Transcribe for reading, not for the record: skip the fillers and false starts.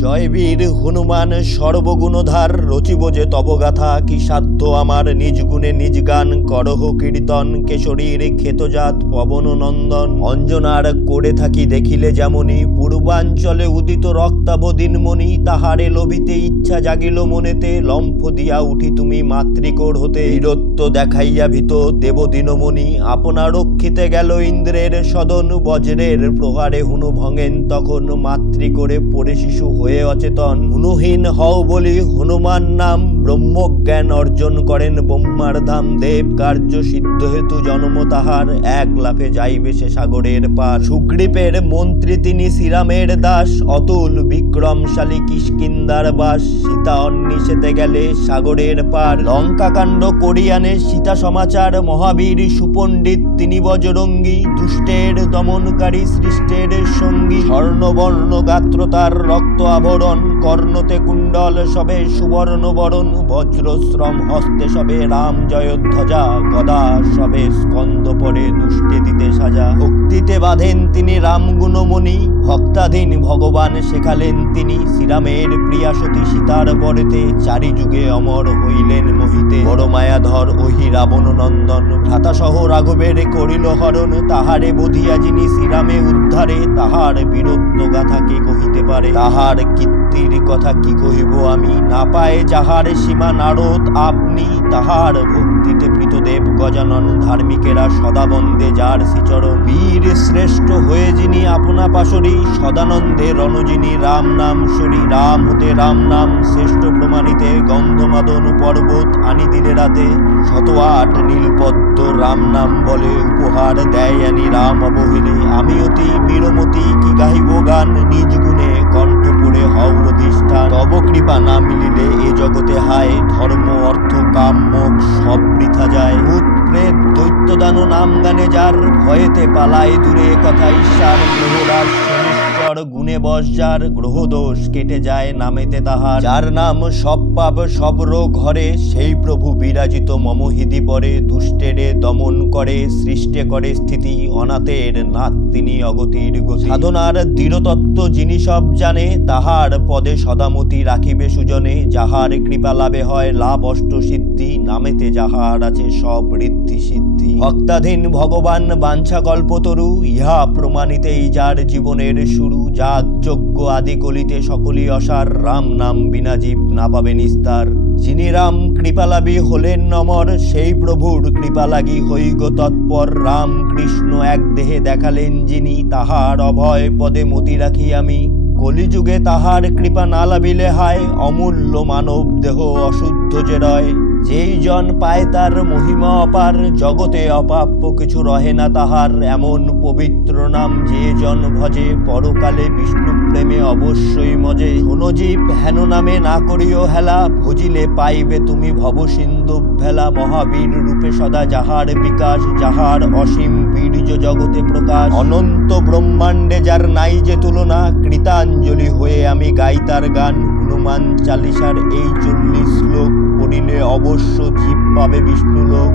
জয় বীর হনুমান সর্বগুণধার, রচিব যে তব গাথা। কি সাধ্য আমার নিজ গুণে নিজ গান, করহ কীর্তন কেশরীর ক্ষেতজাত পবন নন্দন। অঞ্জনার করে থাকি দেখিলে যেমনি, পূর্বাঞ্চলে উদিত রক্তাভ দিনমণি। তাহারে লোভিতে ইচ্ছা জাগিল মনেতে, লম্ফ দিয়া উঠি তুমি মাতৃকোর হতে। বীরত্ব দেখাইয়া ভীত দেব দিনমণি, আপনা রক্ষিতে গেল ইন্দ্রের সদন। বজ্রের প্রহারে হুনু ভঙেন তখন, মাতৃকোরে পড়ে শিশু হয়ে অচেতন। হুনুহীন হও বলি হনুমান নাম, ব্রহ্মজ্ঞান অর্জন করেন ব্রহ্মার ধাম। দেব কার্য সিদ্ধ হেতু জন্ম তাহার, এক লাফে যাইবে সে সাগরের পার। সুগ্রীবের মন্ত্রী তিনি শ্রীরামের দাস, অতুল বিক্রমশালী কিষ্কিন্ধার বাস। সীতা অন্নিশেতে গেলে সাগরের পার, লঙ্কা কাণ্ড করিয়ানে সীতা সমাচার। মহাবীর সুপণ্ডিত তিনি বজরঙ্গী, দুষ্টের দমনকারী সৃষ্টের সঙ্গী। স্বর্ণবর্ণ গাত্র তার রক্ত আভরণ, কর্ণতে কুণ্ডল সবে সুবর্ণ বরণ। বজ্রশ্রম হস্তে সবে রাম জয়ধ্বজা, গদা সবে স্কন্ধ পরে দুষ্টে দিতে সাজা। ভক্তিতে বাঁধেন তিনি রাম গুণমণি, ভক্তাধীন ভগবান শেখালেন তিনি। শ্রীরামের প্রিয়া সতী সীতার বরেতে, চারি যুগে অমর হইলেন মোহিতে। বড় মায়াধর ওহি রাবণ নন্দন, ভ্রাতা সহ রাঘবের করিল হরণ। তাহারে বধিয়া যিনি শ্রীরামে উদ্ধারে, তাহার বীরত্ব গাথা কে কহিতে পারে। তাহার কীর্তির কথা কি কহিব আমি, না পায় যাহার সীমা নারদ আপনি। তাহার ভক্তিতে প্রীতদেব গজানন, ধার্মিকেরা সদা বন্দে যার শ্রীচরণ। বীর শ্রেষ্ঠ হয়ে যিনি আপনা পাশরি, সদানন্দে রণজিনী রাম নাম সরি। রাম হতে রাম নাম শ্রেষ্ঠ প্রমাণিতে, গন্ধমাদন পর্বত আনি দিলে রাতে। 108 নীলপদ্ম রাম নাম বলে, উপহার দেয় আনি রাম অবহেলে। আমি অতি বীরমতি কি গাহিব গান, নিজ গুণে কণ্ঠ পড়ে হও অধিষ্ঠান। তব কৃপা না মিলিলে এ জগতে হায়, ধর্ম অর্থ কাম মোক্ষ সব বৃথা যায়। ভূত প্রেত দৈত্য দানব নাম গানে যার, ভয়েতে পালায় দূরে কথা ঈশ্বর। গ্রহরাজ শনিশ্বর গুণে বশ যার, গ্রহদোষ কেটে যায় নামেতে তাহার। যার নাম সব পাপ সব রোগ হরে, সেই প্রভু বিরাজিত মম হৃদি পরে। দুষ্টেরে দমন করে সৃষ্টে করে স্থিতি, অনাথের নাথ তিনি অগতির গতি। সাধনার দৃঢ়তত্ত্ব যিনি সব জানে, তাহার পদে সদামতি রাখিবে সুজনে। যাহার কৃপা লাভে হয় লাভ অষ্ট সিদ্ধি, নামেতে যাহার আছে সব ঋদ্ধি সিদ্ধি। ভক্তাধীন ভগবান বাঞ্ছা কল্পতরু, ইহা প্রমাণিতেই যার জীবনের শুরু। যাগ যজ্ঞ আদি কলিতে সকলই অসার, রাম নাম বিনা জীব না পাবে নিস্তার। যিনি রাম কৃপালাভী হলেন নমর, সেই প্রভুর কৃপা লাগি হইগ তৎপর। রাম কৃষ্ণ এক দেহে দেখালেন যিনি, তাহার অভয় পদে মতি রাখি আমি। কলিযুগে তাহার কৃপা না লাভিলে হায়, অমূল্য মানব দেহ অশুদ্ধ যে রয়। যেই জন পায় তার মহিমা অপার, জগতে অপাপ্য কিছু রহে না তাহার। এমন পবিত্র নাম যে জন ভজে, পরকালে বিষ্ণু প্রেমে অবশ্যই মজে। শোনো জীব হেন নামে না করিও হেলা, ভজিলে পাইবে তুমি ভবসিন্ধু ভেলা। মহাবীর রূপে সদা যাহার বিকাশ, যাহার অসীম বীর্য জগতে প্রকাশ। অনন্ত ব্রহ্মাণ্ডে যার নাই যে তুলনা, কৃতাঞ্জলি হয়ে আমি গাই তার গান। হনুমান চালিসার এই 40 শ্লোক পড়িলে অবশ্য জীব পাবে বিষ্ণু লোক।